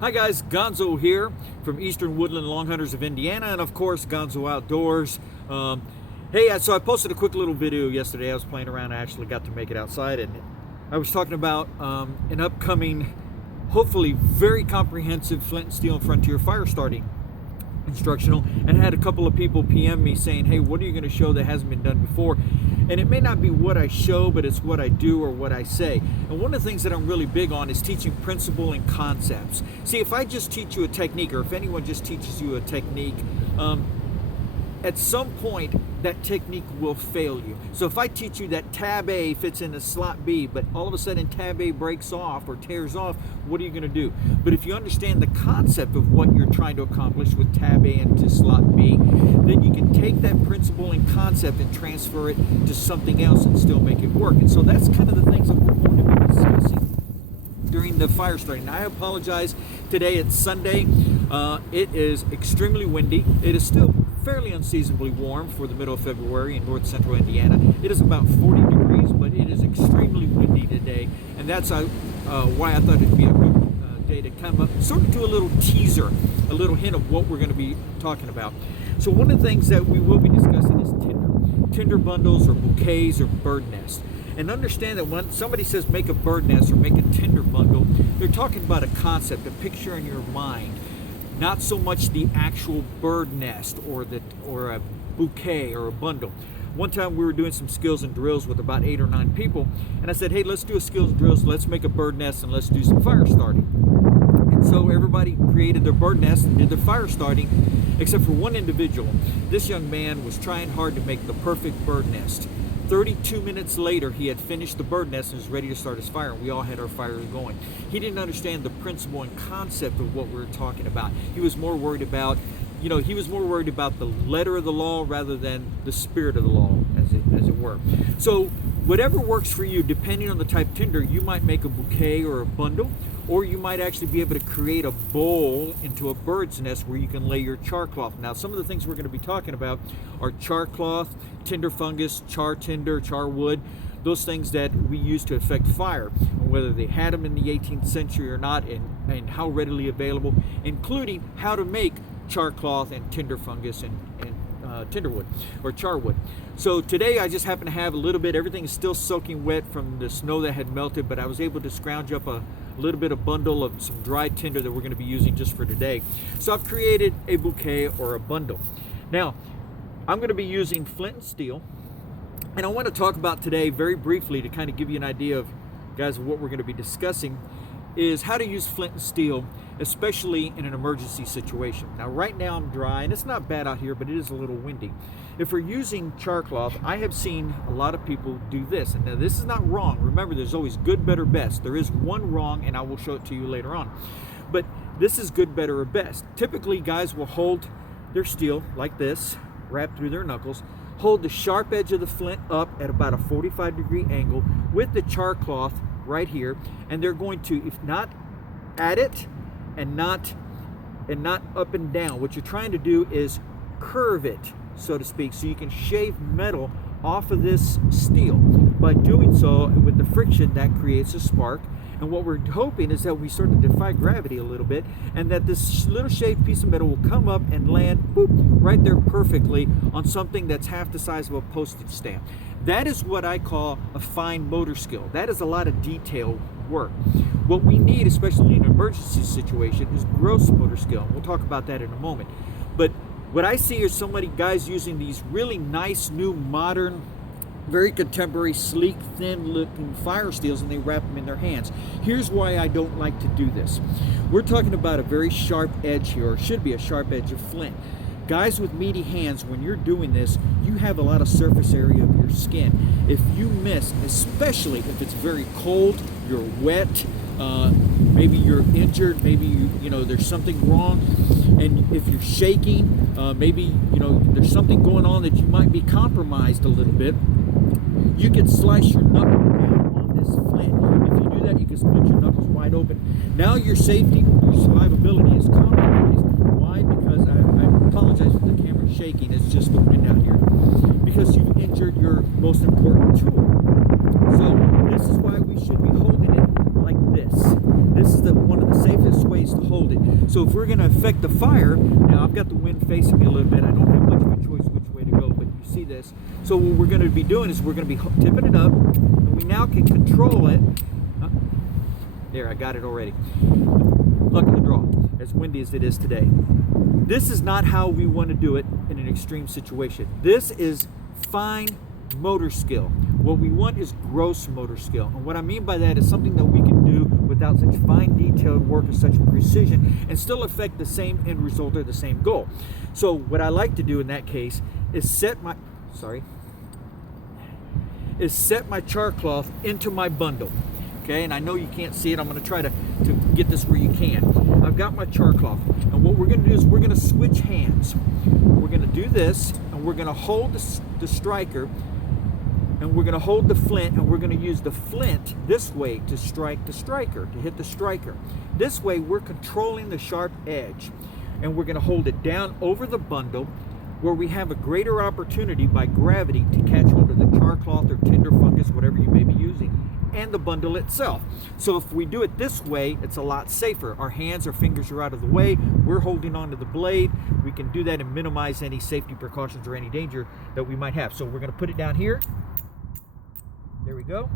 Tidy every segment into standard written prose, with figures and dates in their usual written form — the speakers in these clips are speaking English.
Hi guys, Gonzo here from Eastern Woodland Longhunters of Indiana, and of course Gonzo Outdoors. So I posted a quick little video yesterday. I was playing around. I actually got to make it outside, and I was talking about an upcoming, hopefully very comprehensive Flint and Steel and Frontier fire starting instructional, and I had a couple of people PM me saying, hey, what are you going to show that hasn't been done before? And it may not be what I show, but it's what I do or what I say. And one of the things that I'm really big on is teaching principle and concepts. See, if I just teach you a technique, or if anyone just teaches you a technique, at some point that technique will fail you. So if I teach you that tab A fits into slot B, but all of a sudden tab A breaks off or tears off, what are you going to do? But if you understand the concept of what you're trying to accomplish with tab A into slot B, then you can take that principle and concept and transfer it to something else and still make it work. And so that's kind of the things that we're going to be discussing during the fire starting. Now, I apologize. Today it's Sunday. It is extremely windy. It is still fairly unseasonably warm for the middle of February in north central Indiana. It is about 40 degrees, but it is extremely windy today, and that's why I thought it'd be a good day to come up, sort of do a little teaser, a little hint of what we're going to be talking about. So one of the things that we will be discussing is tinder bundles or bouquets or bird nests. And understand that when somebody says make a bird nest or make a tinder bundle, they're talking about a concept, a picture in your mind. Not so much the actual bird nest or a bouquet or a bundle. One time we were doing some skills and drills with about 8 or 9 people, and I said, hey, let's do a skills and drills, let's make a bird nest and let's do some fire starting. And so everybody created their bird nest and did their fire starting, except for one individual. This young man was trying hard to make the perfect bird nest. 32 minutes later, he had finished the bird nest and was ready to start his fire, and we all had our fires going. He didn't understand the principle and concept of what we were talking about. He was more worried about, the letter of the law rather than the spirit of the law, as it were. So whatever works for you, depending on the type of tinder, you might make a bouquet or a bundle, or you might actually be able to create a bowl into a bird's nest where you can lay your char cloth. Now, some of the things we're going to be talking about are char cloth, tinder fungus, char tinder, char wood, those things that we use to affect fire, and whether they had them in the 18th century or not, and how readily available, including how to make char cloth and tinder fungus and tinder wood or char wood. So today I just happen to have a little bit, everything is still soaking wet from the snow that had melted, but I was able to scrounge up a little bit of bundle of some dried tinder that we're going to be using just for today. So I've created a bouquet or a bundle. Now I'm going to be using Flint and Steel, and I want to talk about today very briefly to kind of give you an idea of, guys, what we're going to be discussing is how to use Flint and Steel, especially in an emergency situation. Now right now I'm dry and it's not bad out here, but it is a little windy. If we're using char cloth, I have seen a lot of people do this, and now this is not wrong. Remember, there's always good, better, best. There is one wrong, and I will show it to you later on, but this is good, better, or best. Typically guys will hold their steel like this, wrapped through their knuckles, hold the sharp edge of the flint up at about a 45-degree angle with the char cloth right here, and they're going to, if not at it and not up and down, what you're trying to do is curve it, so to speak, so you can shave metal off of this steel. By doing so, with the friction, that creates a spark, and what we're hoping is that we sort of defy gravity a little bit, and that this little shaved piece of metal will come up and land right there perfectly on something that's half the size of a postage stamp. That is what I call a fine motor skill. That is a lot of detail work. What we need, especially in an emergency situation, is gross motor skill. We'll talk about that in a moment. But what I see is so many guys using these really nice, new, modern, very contemporary, sleek, thin-looking fire steels, and they wrap them in their hands. Here's why I don't like to do this. We're talking about a very sharp edge here, or should be a sharp edge of flint. Guys with meaty hands, when you're doing this, you have a lot of surface area of your skin. If you miss, especially if it's very cold, you're wet, maybe you're injured, maybe there's something wrong, and if you're shaking, maybe there's something going on that you might be compromised a little bit, you can slice your knuckle down on this flint. If you do that, you can split your knuckles wide open. Now your safety, your survivability is compromised. Why? Because I apologize for the camera shaking. It's just the wind out here. Because you've injured your most important tool. So this is why we should be holding it like this. This is one of the safest ways place to hold it. So if we're going to affect the fire, now I've got the wind facing me a little bit. I don't have much of a choice which way to go, but you see this. So what we're going to be doing is we're going to be tipping it up, and we now can control it. There, I got it already. Luck of the draw, as windy as it is today. This is not how we want to do it in an extreme situation. This is fine motor skill. What we want is gross motor skill. And what I mean by that is something that we can do without such fine detailed work or such precision and still affect the same end result or the same goal. So what I like to do in that case is set my char cloth into my bundle. Okay, and I know you can't see it. I'm going to try to get this where you can. I've got my char cloth, and what we're going to do is we're going to switch hands. We're going to do this, and we're going to hold the striker, and we're going to hold the flint, and we're going to use the flint this way to strike the striker, to hit the striker. This way, we're controlling the sharp edge, and we're going to hold it down over the bundle where we have a greater opportunity by gravity to catch hold of the char cloth or tinder fungus, whatever you may be using, and the bundle itself. So if we do it this way, it's a lot safer. Our hands or fingers are out of the way. We're holding onto the blade. We can do that and minimize any safety precautions or any danger that we might have. So we're going to put it down here. There we go.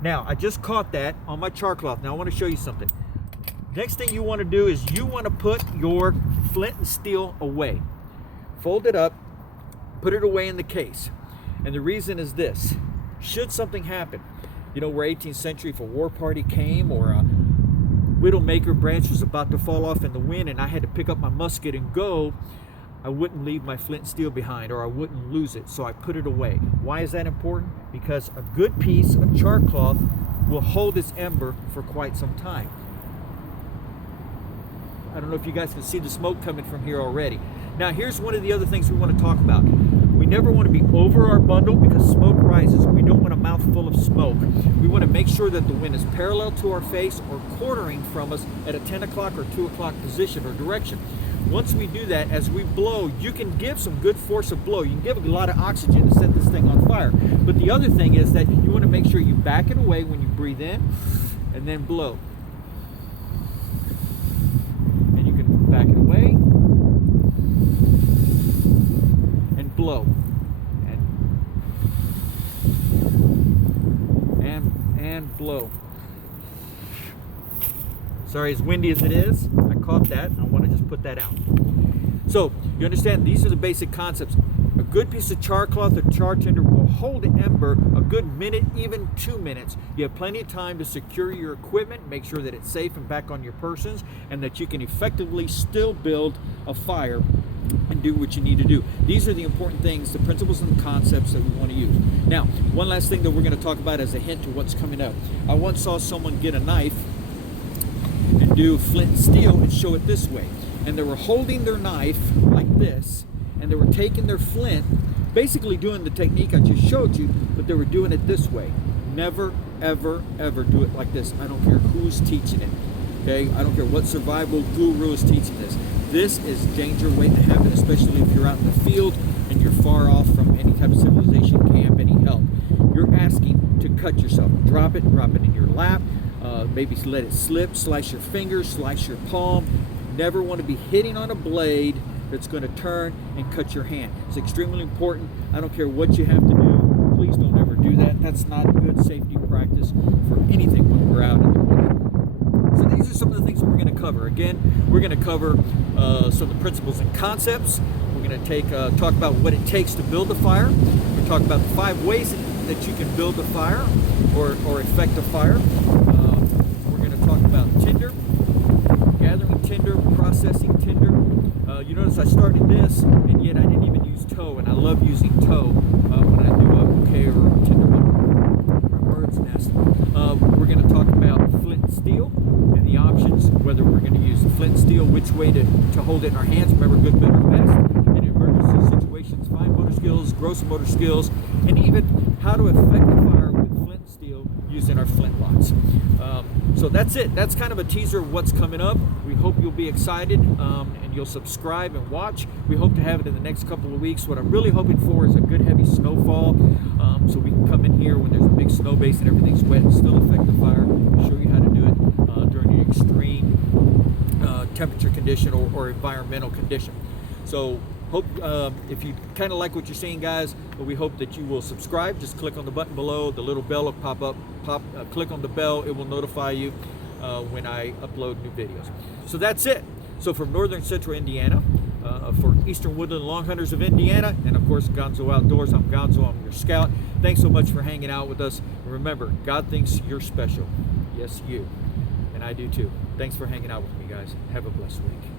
Now, I just caught that on my char cloth. Now I want to show you something. Next thing you want to do is you want to put your flint and steel away. Fold it up, put it away in the case. And the reason is this. Should something happen, you know, where 18th century, if a war party came or a widowmaker branch was about to fall off in the wind and I had to pick up my musket and go, I wouldn't leave my flint and steel behind, or I wouldn't lose it, so I put it away. Why is that important? Because a good piece of char cloth will hold its ember for quite some time. I don't know if you guys can see the smoke coming from here already. Now here's one of the other things we want to talk about. We never want to be over our bundle because smoke rises. We don't want a mouthful of smoke. We want to make sure that the wind is parallel to our face or quartering from us at a 10 o'clock or 2 o'clock position or direction. Once we do that, as we blow, you can give some good force of blow. You can give a lot of oxygen to set this thing on fire. But the other thing is that you want to make sure you back it away when you breathe in and then blow. And you can back it away and blow. And blow. Sorry, as windy as it is, I caught that. I want to just put that out. So, you understand, these are the basic concepts. A good piece of char cloth or char tinder will hold an ember a good minute, even 2 minutes. You have plenty of time to secure your equipment, make sure that it's safe and back on your persons, and that you can effectively still build a fire and do what you need to do. These are the important things, the principles and the concepts that we want to use. Now, one last thing that we're going to talk about as a hint to what's coming up. I once saw someone get a knife and do flint and steel and show it this way. And they were holding their knife like this, and they were taking their flint, basically doing the technique I just showed you, but they were doing it this way. Never, ever, ever do it like this. I don't care who's teaching it. Okay? I don't care what survival guru is teaching this. This is danger waiting to happen, especially if you're out in the field and you're far off from any type of civilization, camp, any help. You're asking to cut yourself. Drop it in your lap. Maybe let it slip, slice your fingers, slice your palm. You never want to be hitting on a blade that's going to turn and cut your hand. It's extremely important. I don't care what you have to do. Please don't ever do that. That's not good safety practice for anything when we're out in the woods. So these are some of the things that we're going to cover. Again, we're going to cover some of the principles and concepts. We're going to talk about what it takes to build a fire. We're talk about the 5 ways that you can build a fire or effect a fire. We're going to talk about tinder, gathering tinder, processing tinder. You notice I started this, and yet I didn't even use tow, and I love using tow when I do a bouquet or a tinder or a bird's nest. We're going to talk about flint and steel and the options, whether we're going to use the flint and steel, which way to hold it in our hands. Remember, good, better, best. In emergency situations, fine motor skills, gross motor skills, and even how to effect a fire with flint and steel using our flintlocks. So that's it. That's kind of a teaser of what's coming up. We hope you'll be excited and you'll subscribe and watch. We hope to have it in the next couple of weeks. What I'm really hoping for is a good heavy snowfall so we can come in here when there's a big snow base and everything's wet and still affect the fire, show you how to do it during the extreme temperature condition or environmental condition. So hope if you kind of like what you're seeing, guys, we hope that you will subscribe. Just click on the button below, the little bell will pop up. Click on the bell, it will notify you when I upload new videos. So that's it. So from northern central Indiana, for Eastern Woodland Long Hunters of Indiana, and of course Gonzo Outdoors, I'm Gonzo, I'm your scout. Thanks so much for hanging out with us. And remember, God thinks you're special. Yes, you. And I do too. Thanks for hanging out with me, guys. Have a blessed week.